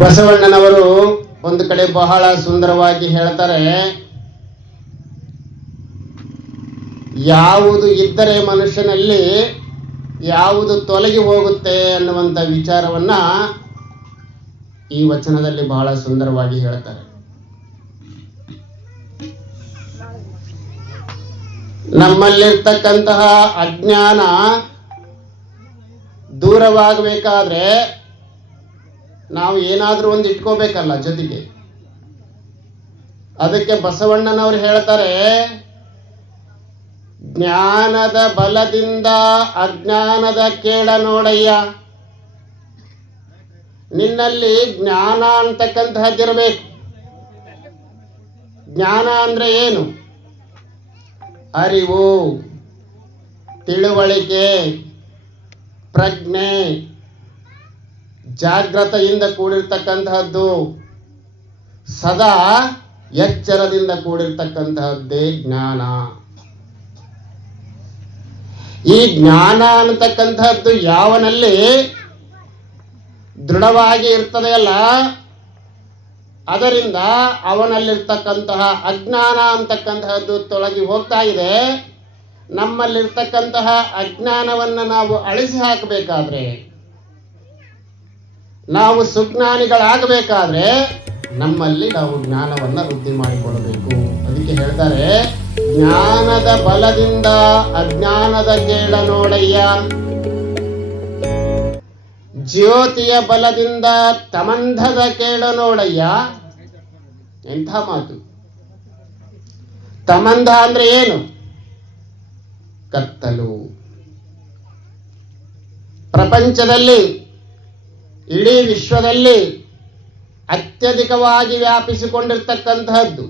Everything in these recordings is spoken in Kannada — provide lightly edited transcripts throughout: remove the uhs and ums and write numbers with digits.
ಬಸವಣ್ಣನವರು ಒಂದು ಕಡೆ ಬಹಳ ಸುಂದರವಾಗಿ ಹೇಳ್ತಾರೆ, ಯಾವುದು ಇದ್ದರೆ ಮನುಷ್ಯನಲ್ಲಿ ಯಾವುದು ತೊಲಗಿ ಹೋಗುತ್ತೆ ಅನ್ನುವಂಥ ವಿಚಾರವನ್ನ ಈ ವಚನದಲ್ಲಿ ಬಹಳ ಸುಂದರವಾಗಿ ಹೇಳ್ತಾರೆ. ನಮ್ಮಲ್ಲಿರ್ತಕ್ಕಂತಹ ಅಜ್ಞಾನ ದೂರವಾಗಬೇಕಾದ್ರೆ ನಾವು ಏನಾದರೂ ಒಂದು ಇಟ್ಕೋಬೇಕಲ್ಲ ಜೊತೆಗೆ. ಅದಕ್ಕೆ ಬಸವಣ್ಣನವರು ಹೇಳ್ತಾರೆ, ಜ್ಞಾನದ ಬಲದಿಂದ ಅಜ್ಞಾನದ ಕೇಡ ನೋಡಯ್ಯ. ನಿನ್ನಲ್ಲಿ ಜ್ಞಾನ ಅಂತಕ್ಕಂತಹದ್ದಿರಬೇಕು. ಜ್ಞಾನ ಅಂದ್ರೆ ಏನು? ಅರಿವು, ತಿಳುವಳಿಕೆ, ಪ್ರಜ್ಞೆ, ಜಾಗೃತೆಯಿಂದ ಕೂಡಿರ್ತಕ್ಕಂತಹದ್ದು, ಸದಾ ಎಚ್ಚರದಿಂದ ಕೂಡಿರ್ತಕ್ಕಂತಹದ್ದೇ ಜ್ಞಾನ. ಈ ಜ್ಞಾನ ಅನ್ನತಕ್ಕಂಥದ್ದು ಯಾವನಲ್ಲಿ ದೃಢವಾಗಿ ಇರ್ತದೆಯಲ್ಲ, ಅದರಿಂದ ಅವನಲ್ಲಿರ್ತಕ್ಕಂತಹ ಅಜ್ಞಾನ ಅಂತಕ್ಕಂತಹದ್ದು ತೊಲಗಿ ಹೋಗ್ತಾ ಇದೆ. ನಮ್ಮಲ್ಲಿರ್ತಕ್ಕಂತಹ ಅಜ್ಞಾನವನ್ನು ನಾವು ಅಳಿಸಿ ಹಾಕಬೇಕಾದ್ರೆ, ನಾವು ಸುಜ್ಞಾನಿಗಳಾಗಬೇಕಾದ್ರೆ ನಮ್ಮಲ್ಲಿ ನಾವು ಜ್ಞಾನವನ್ನು ವೃದ್ಧಿ ಮಾಡಿಕೊಳ್ಳಬೇಕು. ಅದಕ್ಕೆ ಹೇಳ್ತಾರೆ, ಜ್ಞಾನದ ಬಲದಿಂದ ಅಜ್ಞಾನದ ಕೇಡ ನೋಡಯ್ಯ, ಜ್ಯೋತಿಯ ಬಲದಿಂದ ತಮಂಧದ ಕೇಡ ನೋಡಯ್ಯ. ಎಂಥ ಮಾತು! ತಮಂಧ ಅಂದ್ರೆ ಏನು? ಕತ್ತಲು. ಪ್ರಪಂಚದಲ್ಲಿ, ಇಡೀ ವಿಶ್ವದಲ್ಲಿ ಅತ್ಯಧಿಕವಾಗಿ ವ್ಯಾಪಿಸಿಕೊಂಡಿರ್ತಕ್ಕಂತಹದ್ದು,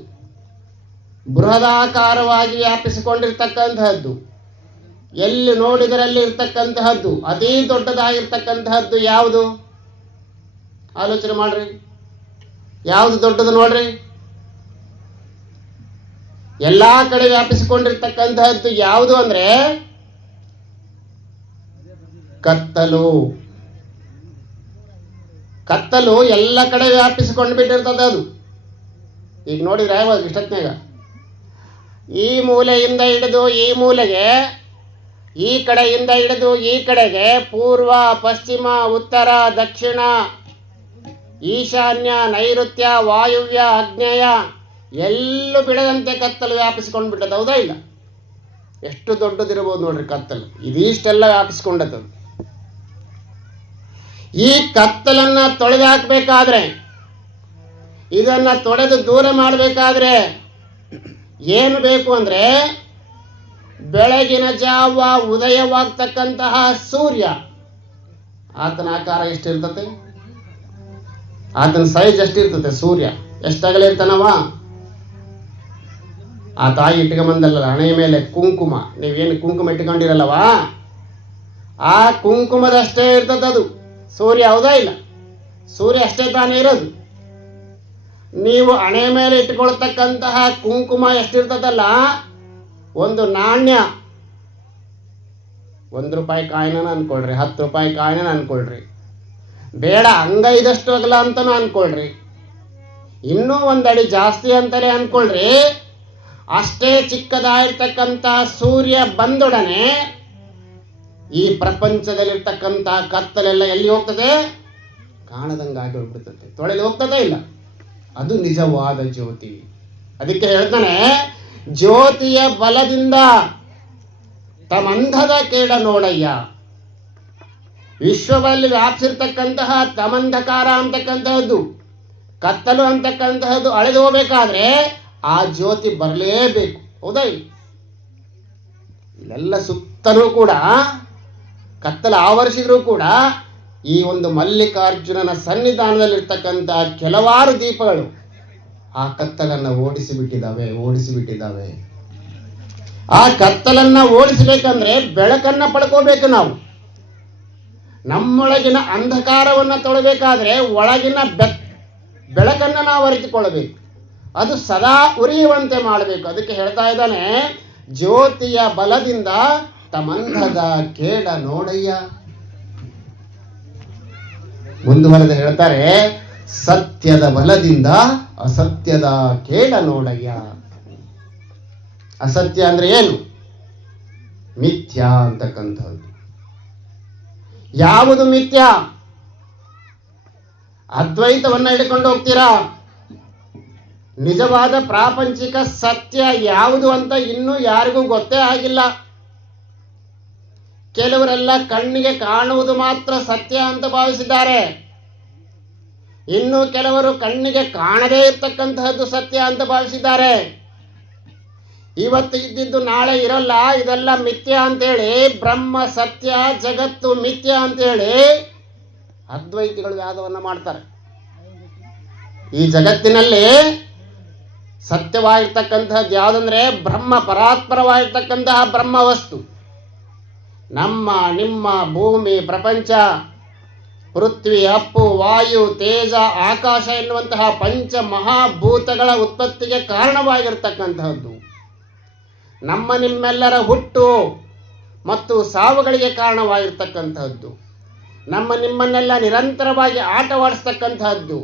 ಬೃಹದಾಕಾರವಾಗಿ ವ್ಯಾಪಿಸಿಕೊಂಡಿರ್ತಕ್ಕಂತಹದ್ದು, ಎಲ್ಲಿ ನೋಡಿದರಲ್ಲಿ ಇರ್ತಕ್ಕಂತಹದ್ದು, ಅತೀ ದೊಡ್ಡದಾಗಿರ್ತಕ್ಕಂತಹದ್ದು ಯಾವುದು? ಆಲೋಚನೆ ಮಾಡ್ರಿ, ಯಾವುದು ದೊಡ್ಡದು ನೋಡ್ರಿ. ಎಲ್ಲಾ ಕಡೆ ವ್ಯಾಪಿಸಿಕೊಂಡಿರ್ತಕ್ಕಂತಹದ್ದು ಯಾವುದು ಅಂದ್ರೆ ಕತ್ತಲು. ಕತ್ತಲು ಎಲ್ಲ ಕಡೆ ವ್ಯಾಪಿಸಿಕೊಂಡು ಬಿಟ್ಟಿರ್ತದೆ ಅದು. ಈಗ ನೋಡಿದ್ರೆ ಯಾವಾಗ ಇಷ್ಟೊತ್ನಾಗ ಈ ಮೂಲೆಯಿಂದ ಹಿಡಿದು ಈ ಮೂಲೆಗೆ, ಈ ಕಡೆಯಿಂದ ಹಿಡಿದು ಈ ಕಡೆಗೆ, ಪೂರ್ವ, ಪಶ್ಚಿಮ, ಉತ್ತರ, ದಕ್ಷಿಣ, ಈಶಾನ್ಯ, ನೈಋತ್ಯ, ವಾಯುವ್ಯ, ಆಗ್ನೇಯ ಎಲ್ಲೂ ಬಿಡದಂತೆ ಕತ್ತಲು ವ್ಯಾಪಿಸಿಕೊಂಡು ಬಿಟ್ಟದ. ಹೌದಾ ಇಲ್ಲ? ಎಷ್ಟು ದೊಡ್ಡದಿರ್ಬೋದು ನೋಡ್ರಿ ಕತ್ತಲು. ಇದಿಷ್ಟೆಲ್ಲ ವ್ಯಾಪಿಸ್ಕೊಂಡದ್ದು. ಈ ಕತ್ತಲನ್ನ ತೊಳೆದು ಹಾಕಬೇಕಾದ್ರೆ, ಇದನ್ನ ತೊಳೆದು ದೂರ ಮಾಡಬೇಕಾದ್ರೆ ಏನು ಬೇಕು ಅಂದ್ರೆ, ಬೆಳಗಿನ ಜಾವ ಉದಯವಾಗ್ತಕ್ಕಂತಹ ಸೂರ್ಯ, ಆತನ ಆಕಾರ ಎಷ್ಟಿರ್ತತೆ? ಆತನ ಸೈಜ್ ಎಷ್ಟಿರ್ತತೆ? ಸೂರ್ಯ ಎಷ್ಟಾಗಲಿರ್ತಾನವ? ಆ ತಾಯಿ ಇಟ್ಕೊಂಬಂದಲ್ಲ ಹಣೆಯ ಮೇಲೆ ಕುಂಕುಮ, ನೀವೇನು ಕುಂಕುಮ ಇಟ್ಕೊಂಡಿರಲ್ಲವ, ಆ ಕುಂಕುಮದಷ್ಟೇ ಇರ್ತದದು ಸೂರ್ಯ. ಹೌದಾ ಇಲ್ಲ? ಸೂರ್ಯ ಅಷ್ಟೇ ತಾನೇ ಇರೋದು. ನೀವು ಹಣೆ ಮೇಲೆ ಇಟ್ಟುಕೊಳ್ತಕ್ಕಂತಹ ಕುಂಕುಮ ಎಷ್ಟಿರ್ತದಲ್ಲ, ಒಂದು ನಾಣ್ಯ, 1 ರೂಪಾಯಿ ಕಾಯಿನ ಅನ್ಕೊಳ್ರಿ, 10 ರೂಪಾಯಿ ಕಾಯಿನ ಅನ್ಕೊಳ್ರಿ, ಬೇಡ ಅಂಗೈದಷ್ಟು ಅಗಲ ಅಂತಾನು ಅನ್ಕೊಳ್ರಿ, ಇನ್ನೂ 1 ಅಡಿ ಜಾಸ್ತಿ ಅಂತಲೇ ಅನ್ಕೊಳ್ರಿ. ಅಷ್ಟೇ ಚಿಕ್ಕದಾಗಿರ್ತಕ್ಕಂಥ ಸೂರ್ಯ ಬಂದೊಡನೆ ಈ ಪ್ರಪಂಚದಲ್ಲಿರ್ತಕ್ಕಂಥ ಕತ್ತಲೆಲ್ಲ ಎಲ್ಲಿ ಹೋಗ್ತದೆ? ಕಾಣದಂಗಾಗಿ ಹೋಗ್ಬಿಡ್ತದೆ, ತೊಳೆದು ಹೋಗ್ತದೆ ಇಲ್ಲ. ಅದು ನಿಜವಾದ ಜ್ಯೋತಿ. ಅದಕ್ಕೆ ಹೇಳ್ತಾನೆ, ಜ್ಯೋತಿಯ ಬಲದಿಂದ ತಮಂಧದ ಕೇಡ ನೋಡಯ್ಯ. ವಿಶ್ವದಲ್ಲಿ ವ್ಯಾಪಿಸಿರ್ತಕ್ಕಂತಹ ತಮಂಧಕಾರ ಅಂತಕ್ಕಂತಹದ್ದು, ಕತ್ತಲು ಅಂತಕ್ಕಂತಹದ್ದು ಅಳೆದು ಹೋಗ್ಬೇಕಾದ್ರೆ ಆ ಜ್ಯೋತಿ ಬರಲೇಬೇಕು. ಹೌದಾ? ಇಲ್ಲೆಲ್ಲ ಸುತ್ತಲೂ ಕೂಡ ಕತ್ತಲು ಆವರಿಸಿದ್ರೂ ಕೂಡ ಈ ಒಂದು ಮಲ್ಲಿಕಾರ್ಜುನನ ಸನ್ನಿಧಾನದಲ್ಲಿರ್ತಕ್ಕಂಥ ಕೆಲವಾರು ದೀಪಗಳು ಆ ಕತ್ತಲನ್ನ ಓಡಿಸಿಬಿಟ್ಟಿದ್ದಾವೆ. ಆ ಕತ್ತಲನ್ನ ಓಡಿಸಬೇಕಂದ್ರೆ ಬೆಳಕನ್ನ ಪಡ್ಕೋಬೇಕು. ನಾವು ನಮ್ಮೊಳಗಿನ ಅಂಧಕಾರವನ್ನ ತೊಳಬೇಕಾದ್ರೆ ಒಳಗಿನ ಬೆಳಕನ್ನ ನಾವು ಅರಿತುಕೊಳ್ಳಬೇಕು. ಅದು ಸದಾ ಉರಿಯುವಂತೆ ಮಾಡಬೇಕು. ಅದಕ್ಕೆ ಹೇಳ್ತಾ ಇದ್ದಾನೆ, ಜ್ಯೋತಿಯ ಬಲದಿಂದ ತಮಂಧದ ಕೇಡ ನೋಡಯ್ಯ. ಮುಂದುವರೆದು ಹೇಳ್ತಾರೆ, ಸತ್ಯದ ಬಲದಿಂದ ಅಸತ್ಯದ ಕೇಳ ನೋಡಯ್ಯ. ಅಸತ್ಯ ಅಂದ್ರೆ ಏನು? ಮಿಥ್ಯಾ ಅಂತಕ್ಕಂಥದ್ದು. ಯಾವುದು ಮಿಥ್ಯ? ಅದ್ವೈತವನ್ನ ಹಿಡ್ಕೊಂಡು ಹೋಗ್ತೀರಾ. ನಿಜವಾದ ಪ್ರಾಪಂಚಿಕ ಸತ್ಯ ಯಾವುದು ಅಂತ ಇನ್ನೂ ಯಾರಿಗೂ ಗೊತ್ತೇ ಆಗಿಲ್ಲ. ಕೆಲವರೆಲ್ಲ ಕಣ್ಣಿಗೆ ಕಾಣುವುದು ಮಾತ್ರ ಸತ್ಯ ಅಂತ ಭಾವಿಸಿದ್ದಾರೆ. ಇನ್ನು ಕೆಲವರು ಕಣ್ಣಿಗೆ ಕಾಣದೇ ಇರ್ತಕ್ಕಂತಹದ್ದು ಸತ್ಯ ಅಂತ ಭಾವಿಸಿದ್ದಾರೆ. ಇವತ್ತು ಇದ್ದಿದ್ದು ನಾಳೆ ಇರಲ್ಲ, ಇದೆಲ್ಲ ಮಿಥ್ಯ ಅಂತೇಳಿ, ಬ್ರಹ್ಮ ಸತ್ಯ ಜಗತ್ತು ಮಿಥ್ಯ ಅಂತೇಳಿ ಅದ್ವೈತಿಗಳು ವಾದವನ್ನ ಮಾಡ್ತಾರೆ. ಈ ಜಗತ್ತಿನಲ್ಲಿ ಸತ್ಯವಾಗಿರ್ತಕ್ಕಂಥದ್ದು ಯಾವುದಂದ್ರೆ ಬ್ರಹ್ಮ, ಪರಾತ್ಪರವಾಗಿರ್ತಕ್ಕಂತಹ ಬ್ರಹ್ಮ ವಸ್ತು. ನಮ್ಮ ನಿಮ್ಮ ಭೂಮಿ, ಪ್ರಪಂಚ, ಪೃಥ್ವಿ, ಅಪ್ಪು, ವಾಯು, ತೇಜ, ಆಕಾಶ ಎನ್ನುವಂತಹ ಪಂಚ ಮಹಾಭೂತಗಳ ಉತ್ಪತ್ತಿಗೆ ಕಾರಣವಾಗಿರ್ತಕ್ಕಂತಹದ್ದು. ನಮ್ಮ ನಿಮ್ಮೆಲ್ಲರ ಹುಟ್ಟು ಮತ್ತು ಸಾವುಗಳಿಗೆ ಕಾರಣವಾಗಿರ್ತಕ್ಕಂತಹದ್ದು. ನಮ್ಮ ನಿಮ್ಮನ್ನೆಲ್ಲ ನಿರಂತರವಾಗಿ ಆಟವಾಡಿಸ್ತಕ್ಕಂತಹದ್ದು.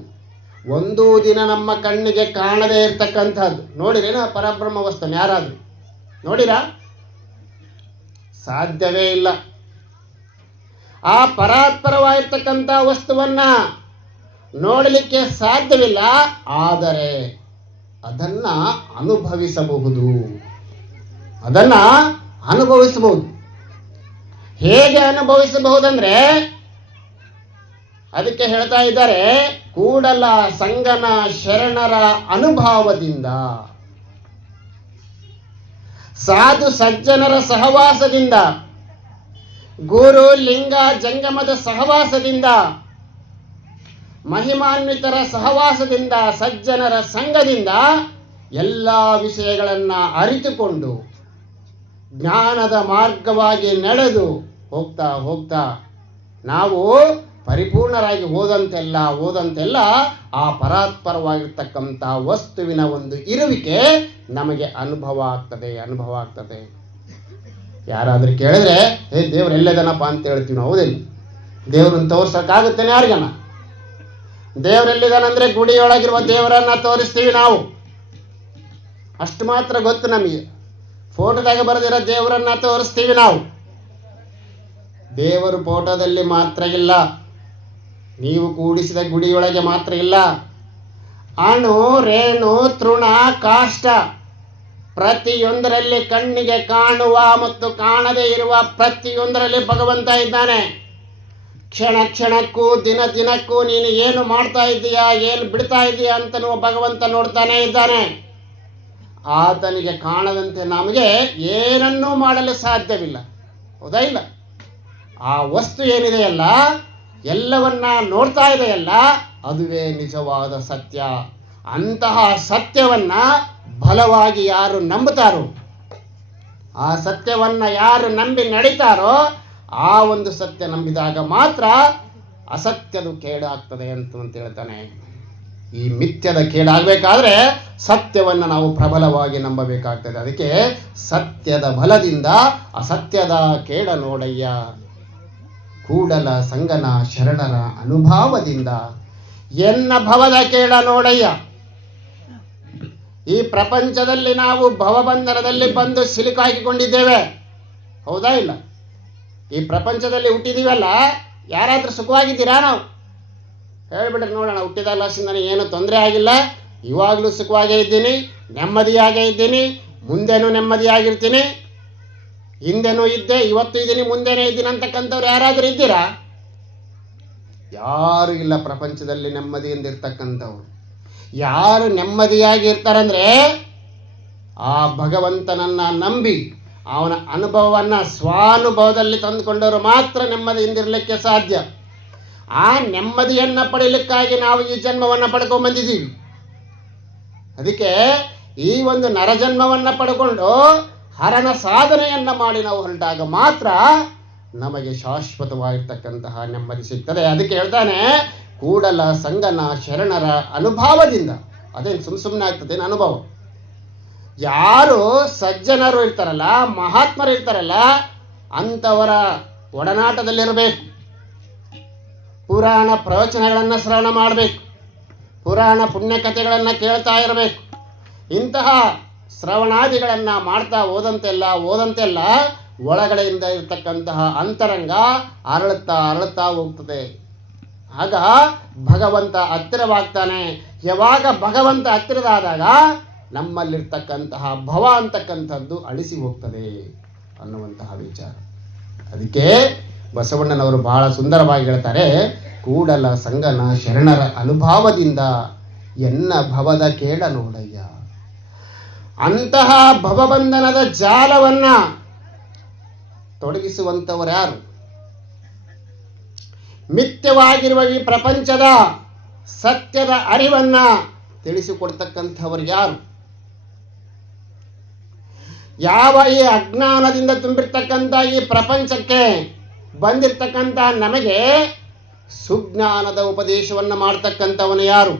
ಒಂದೂ ದಿನ ನಮ್ಮ ಕಣ್ಣಿಗೆ ಕಾಣದೇ ಇರ್ತಕ್ಕಂಥದ್ದು. ನೋಡಿರೇನ ಪರಬ್ರಹ್ಮ ವಸ್ತುನ ಯಾರಾದ್ರೂ ನೋಡಿರಾ? ಸಾಧ್ಯವೇ ಇಲ್ಲ. ಆ ಪರಾತ್ಪರವಾಗಿರ್ತಕ್ಕಂಥ ವಸ್ತುವನ್ನ ನೋಡಲಿಕ್ಕೆ ಸಾಧ್ಯವಿಲ್ಲ. ಆದರೆ ಅದನ್ನ ಅನುಭವಿಸಬಹುದು. ಹೇಗೆ ಅನುಭವಿಸಬಹುದಂದ್ರೆ ಅದಕ್ಕೆ ಹೇಳ್ತಾ ಇದ್ದಾರೆ, ಕೂಡಲ ಸಂಗನ ಶರಣರ ಅನುಭವದಿಂದ, ಸಾಧು ಸಜ್ಜನರ ಸಹವಾಸದಿಂದ, ಗುರು ಲಿಂಗ ಜಂಗಮದ ಸಹವಾಸದಿಂದ, ಮಹಿಮಾನ್ವಿತರ ಸಹವಾಸದಿಂದ, ಸಜ್ಜನರ ಸಂಘದಿಂದ ಎಲ್ಲ ವಿಷಯಗಳನ್ನ ಅರಿತುಕೊಂಡು ಜ್ಞಾನದ ಮಾರ್ಗವಾಗಿ ನಡೆದು ಹೋಗ್ತಾ ಹೋಗ್ತಾ ನಾವು ಪರಿಪೂರ್ಣರಾಗಿ ಹೋದಂತೆಲ್ಲ ಆ ಪರಾತ್ಪರವಾಗಿರ್ತಕ್ಕಂಥ ವಸ್ತುವಿನ ಒಂದು ಇರುವಿಕೆ ನಮಗೆ ಅನುಭವ ಆಗ್ತದೆ. ಯಾರಾದ್ರೂ ಕೇಳಿದ್ರೆ ದೇವ್ರು ಎಲ್ಲದನಪ್ಪ ಅಂತ ಹೇಳ್ತೀವಿ ನಾವು. ಹೌದಿಲ್ಲ? ದೇವ್ರನ್ನ ತೋರ್ಸಕ್ಕಾಗುತ್ತೇನೆ ಯಾರಿಗನ? ದೇವ್ರೆಲ್ಲಿದಾನಂದ್ರೆ ಗುಡಿಯೊಳಗಿರುವ ದೇವರನ್ನ ತೋರಿಸ್ತೀವಿ ನಾವು. ಅಷ್ಟು ಮಾತ್ರ ಗೊತ್ತು ನಮಗೆ. ಫೋಟೋದಾಗ ಬರೆದಿರೋ ದೇವರನ್ನ ತೋರಿಸ್ತೀವಿ ನಾವು. ದೇವರು ಫೋಟೋದಲ್ಲಿ ಮಾತ್ರ ಇಲ್ಲ, ನೀವು ಕೂಡಿಸಿದ ಗುಡಿಯೊಳಗೆ ಮಾತ್ರ ಇಲ್ಲ. ಅಣು, ರೇಣು, ತೃಣ, ಕಾಷ್ಟ ಪ್ರತಿಯೊಂದರಲ್ಲಿ ಕಣ್ಣಿಗೆ ಕಾಣುವ ಮತ್ತು ಕಾಣದೇ ಇರುವ ಪ್ರತಿಯೊಂದರಲ್ಲಿ ಭಗವಂತ ಇದ್ದಾನೆ. ಕ್ಷಣ ಕ್ಷಣಕ್ಕೂ ದಿನ ದಿನಕ್ಕೂ ನೀನು ಏನು ಮಾಡ್ತಾ ಇದ್ದೀಯಾ, ಏನು ಬಿಡ್ತಾ ಇದ್ದೀಯಾ ಅಂತ ಭಗವಂತ ನೋಡ್ತಾನೆ ಇದ್ದಾನೆ. ಆತನಿಗೆ ಕಾಣದಂತೆ ನಮಗೆ ಏನನ್ನೂ ಮಾಡಲು ಸಾಧ್ಯವಿಲ್ಲ. ಹೌದಾ ಇಲ್ಲ? ಆ ವಸ್ತು ಏನಿದೆಯಲ್ಲ, ಎಲ್ಲವನ್ನ ನೋಡ್ತಾ ಇದೆಯಲ್ಲ, ಅದುವೇ ನಿಜವಾದ ಸತ್ಯ. ಅಂತಹ ಸತ್ಯವನ್ನ ಬಲವಾಗಿ ಯಾರು ನಂಬುತ್ತಾರೋ, ಆ ಸತ್ಯವನ್ನ ಯಾರು ನಂಬಿ ನಡೀತಾರೋ, ಆ ಒಂದು ಸತ್ಯ ನಂಬಿದಾಗ ಮಾತ್ರ ಅಸತ್ಯದ ಕೇಡಾಗ್ತದೆ ಅಂತ ಹೇಳ್ತಾನೆ. ಈ ಮಿಥ್ಯದ ಕೇಡಾಗಬೇಕಾದ್ರೆ ಸತ್ಯವನ್ನ ನಾವು ಪ್ರಬಲವಾಗಿ ನಂಬಬೇಕಾಗ್ತದೆ. ಅದಕ್ಕೆ ಸತ್ಯದ ಬಲದಿಂದ ಅಸತ್ಯದ ಕೇಡ ನೋಡಯ್ಯ, ಕೂಡಲ ಸಂಗನ ಶರಣರ ಅನುಭವದಿಂದ ಎನ್ನ ಭವದ ಕೇಡ ನೋಡಯ್ಯ. ಈ ಪ್ರಪಂಚದಲ್ಲಿ ನಾವು ಭವಬಂಧನದಲ್ಲಿ ಬಂದು ಸಿಲುಕಾಕಿಕೊಂಡಿದ್ದೇವೆ. ಹೌದಾ ಇಲ್ಲ? ಈ ಪ್ರಪಂಚದಲ್ಲಿ ಹುಟ್ಟಿದೀವಲ್ಲ, ಯಾರಾದ್ರೂ ಸುಖವಾಗಿದ್ದೀರಾ? ನಾವು ಹೇಳ್ಬಿಟ್ರೆ ನೋಡೋಣ. ಹುಟ್ಟಿದಲ್ಲಷ್ಟು ನನಗೆ ಏನು ತೊಂದರೆ ಆಗಿಲ್ಲ, ಇವಾಗಲೂ ಸುಖವಾಗೇ ಇದ್ದೀನಿ, ನೆಮ್ಮದಿಯಾಗೇ ಇದ್ದೀನಿ, ಮುಂದೆನೂ ನೆಮ್ಮದಿಯಾಗಿರ್ತೀನಿ, ಹಿಂದೆನೂ ಇದ್ದೆ, ಇವತ್ತು ಇದ್ದೀನಿ, ಮುಂದೆನೇ ಇದ್ದೀನಿ ಅಂತಕ್ಕಂಥವ್ರು ಯಾರಾದ್ರೂ ಇದ್ದೀರಾ? ಯಾರು ಇಲ್ಲ ಪ್ರಪಂಚದಲ್ಲಿ ನೆಮ್ಮದಿಯಿಂದ ಇರ್ತಕ್ಕಂಥವ್ರು. ಯಾರು ನೆಮ್ಮದಿಯಾಗಿ ಇರ್ತಾರಂದ್ರೆ ಆ ಭಗವಂತನನ್ನ ನಂಬಿ ಅವನ ಅನುಭವವನ್ನ ಸ್ವಾನುಭವದಲ್ಲಿ ತಂದುಕೊಂಡವರು ಮಾತ್ರ ನೆಮ್ಮದಿಯಿಂದಿರಲಿಕ್ಕೆ ಸಾಧ್ಯ. ಆ ನೆಮ್ಮದಿಯನ್ನ ಪಡೆಯಲಿಕ್ಕಾಗಿ ನಾವು ಈ ಜನ್ಮವನ್ನ ಪಡ್ಕೊಂಡ್ ಬಂದಿದ್ದೀವಿ. ಅದಕ್ಕೆ ಈ ಒಂದು ನರಜನ್ಮವನ್ನ ಪಡ್ಕೊಂಡು ಹರನ ಸಾಧನೆಯನ್ನ ಮಾಡಿ ನಾವು ಹೊರಟಾಗ ಮಾತ್ರ ನಮಗೆ ಶಾಶ್ವತವಾಗಿರ್ತಕ್ಕಂತಹ ನೆಮ್ಮದಿ ಸಿಗ್ತದೆ. ಅದಕ್ಕೆ ಹೇಳ್ತಾನೆ, ಕೂಡಲ ಸಂಗನ ಶರಣರ ಅನುಭವದಿಂದ. ಅದೇನು ಸುಮ್ಮನೆ ಆಗ್ತದೆ ಅನುಭವ. ಯಾರು ಸಜ್ಜನರು ಇರ್ತಾರಲ್ಲ, ಮಹಾತ್ಮರು ಇರ್ತಾರಲ್ಲ, ಅಂಥವರ ಒಡನಾಟದಲ್ಲಿರಬೇಕು. ಪುರಾಣ ಪ್ರವಚನಗಳನ್ನ ಶ್ರವಣ ಮಾಡಬೇಕು. ಪುರಾಣ ಪುಣ್ಯಕಥೆಗಳನ್ನು ಕೇಳ್ತಾ ಇರಬೇಕು. ಇಂತಹ ಶ್ರವಣಾದಿಗಳನ್ನು ಮಾಡ್ತಾ ಓದಂತೆಲ್ಲ ಒಳಗಡೆಯಿಂದ ಇರತಕ್ಕಂತಹ ಅಂತರಂಗ ಅರಳುತ್ತಾ ಹೋಗ್ತದೆ. ಆಗ ಭಗವಂತ ಹತ್ತಿರವಾಗ್ತಾನೆ. ಯಾವಾಗ ಭಗವಂತ ಹತ್ತಿರದಾದಾಗ ನಮ್ಮಲ್ಲಿರ್ತಕ್ಕಂತಹ ಭವ ಅಂತಕ್ಕಂಥದ್ದು ಅಳಿಸಿ ಹೋಗ್ತದೆ ಅನ್ನುವಂತಹ ವಿಚಾರ. ಅದಕ್ಕೆ ಬಸವಣ್ಣನವರು ಬಹಳ ಸುಂದರವಾಗಿ ಹೇಳ್ತಾರೆ, ಕೂಡಲ ಸಂಗನ ಶರಣರ ಅನುಭಾವದಿಂದ ಎನ್ನ ಭವದ ಕೇಳ ನೋಡಯ್ಯ. ಅಂತಹ ಭವಬಂಧನದ ಜಾಲವನ್ನ ತೊಡಗಿಸುವಂಥವರು ಯಾರು? ಮಿಥ್ಯವಾಗಿರುವ ಈ ಪ್ರಪಂಚದ ಸತ್ಯದ ಅರಿವನ್ನ ತಿಳಿಸಿಕೊಡ್ತಕ್ಕಂಥವರು ಯಾರು? ಯಾವ ಈ ಅಜ್ಞಾನದಿಂದ ತುಂಬಿರ್ತಕ್ಕಂಥ ಈ ಪ್ರಪಂಚಕ್ಕೆ ಬಂದಿರ್ತಕ್ಕಂಥ ನಮಗೆ ಸುಜ್ಞಾನದ ಉಪದೇಶವನ್ನು ಮಾಡ್ತಕ್ಕಂಥವನು ಯಾರು?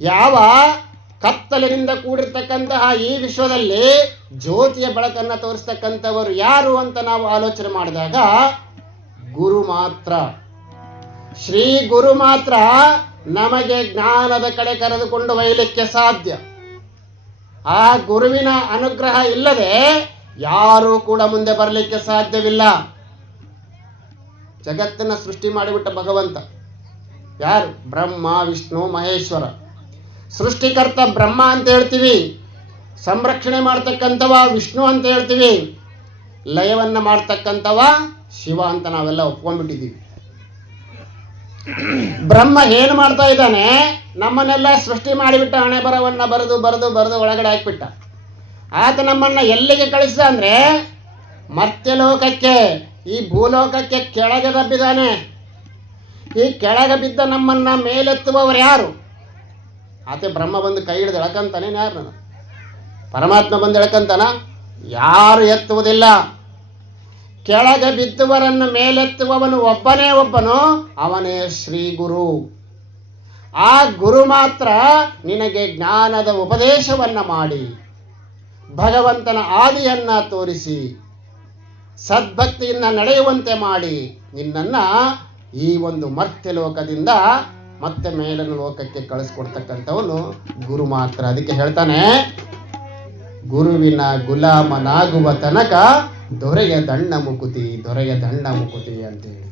ಯಾವ ಕತ್ತಲಿನಿಂದ ಕೂಡಿರ್ತಕ್ಕಂತಹ ಈ ವಿಶ್ವದಲ್ಲಿ ಜ್ಯೋತಿಯ ಬೆಳಕನ್ನು ತೋರಿಸ್ತಕ್ಕಂಥವರು ಯಾರು ಅಂತ ನಾವು ಆಲೋಚನೆ ಮಾಡಿದಾಗ ಗುರು ಮಾತ್ರ, ಶ್ರೀ ಗುರು ಮಾತ್ರ ನಮಗೆ ಜ್ಞಾನದ ಕಡೆ ಕರೆದುಕೊಂಡು ಒಯ್ಯಲಿಕ್ಕೆ ಸಾಧ್ಯ. ಆ ಗುರುವಿನ ಅನುಗ್ರಹ ಇಲ್ಲದೆ ಯಾರೂ ಕೂಡ ಮುಂದೆ ಬರಲಿಕ್ಕೆ ಸಾಧ್ಯವಿಲ್ಲ. ಜಗತ್ತನ್ನ ಸೃಷ್ಟಿ ಮಾಡಿಬಿಟ್ಟ ಭಗವಂತ ಯಾರು? ಬ್ರಹ್ಮ, ವಿಷ್ಣು, ಮಹೇಶ್ವರ. ಸೃಷ್ಟಿಕರ್ತ ಬ್ರಹ್ಮ ಅಂತ ಹೇಳ್ತೀವಿ, ಸಂರಕ್ಷಣೆ ಮಾಡ್ತಕ್ಕಂಥವ ವಿಷ್ಣು ಅಂತ ಹೇಳ್ತೀವಿ, ಲಯವನ್ನ ಮಾಡ್ತಕ್ಕಂಥವ ಶಿವ ಅಂತ ನಾವೆಲ್ಲ ಒಪ್ಕೊಂಡ್ಬಿಟ್ಟಿದ್ದೀವಿ. ಬ್ರಹ್ಮ ಏನು ಮಾಡ್ತಾ ಇದ್ದಾನೆ? ನಮ್ಮನ್ನೆಲ್ಲ ಸೃಷ್ಟಿ ಮಾಡಿಬಿಟ್ಟ, ಹಣೆ ಬರವನ್ನ ಬರೆದು ಒಳಗಡೆ ಹಾಕ್ಬಿಟ್ಟ. ಆತ ನಮ್ಮನ್ನ ಎಲ್ಲಿಗೆ ಕಳಿಸಿದ ಅಂದ್ರೆ ಮರ್ತ್ಯಲೋಕಕ್ಕೆ, ಈ ಭೂಲೋಕಕ್ಕೆ ಕೆಳಗೆ ದಬ್ಬಿದ್ದಾನೆ. ಈ ಕೆಳಗೆ ಬಿದ್ದ ನಮ್ಮನ್ನ ಮೇಲೆತ್ತುವವರು ಯಾರು? ಆತ ಬ್ರಹ್ಮ ಬಂದು ಕೈ ಹಿಡಿದು ಎಳ್ಕಂತಾನೆ ಯಾರು? ಪರಮಾತ್ಮ ಬಂದು ಎಳ್ಕಂತಾನ? ಯಾರು ಎತ್ತುವುದಿಲ್ಲ. ಕೆಳಗೆ ಬಿದ್ದುವರನ್ನು ಮೇಲೆತ್ತುವವನು ಒಬ್ಬನು, ಅವನೇ ಶ್ರೀ ಗುರು. ಆ ಗುರು ಮಾತ್ರ ನಿನಗೆ ಜ್ಞಾನದ ಉಪದೇಶವನ್ನ ಮಾಡಿ, ಭಗವಂತನ ಆದಿಯನ್ನ ತೋರಿಸಿ, ಸದ್ಭಕ್ತಿಯಿಂದ ನಡೆಯುವಂತೆ ಮಾಡಿ ನಿನ್ನನ್ನ ಈ ಒಂದು ಮರ್ತ್ಯ ಲೋಕದಿಂದ ಮತ್ತೆ ಮೇಲಿನ ಲೋಕಕ್ಕೆ ಕಳಿಸ್ಕೊಡ್ತಕ್ಕಂಥವನು ಗುರು ಮಾತ್ರ. ಅದಕ್ಕೆ ಹೇಳ್ತಾನೆ, ಗುರುವಿನ ಗುಲಾಮನಾಗುವ ತನಕ ದೊರೆಯ ದಂಡ ಮುಕುತಿ ಅಂತೇಳಿ.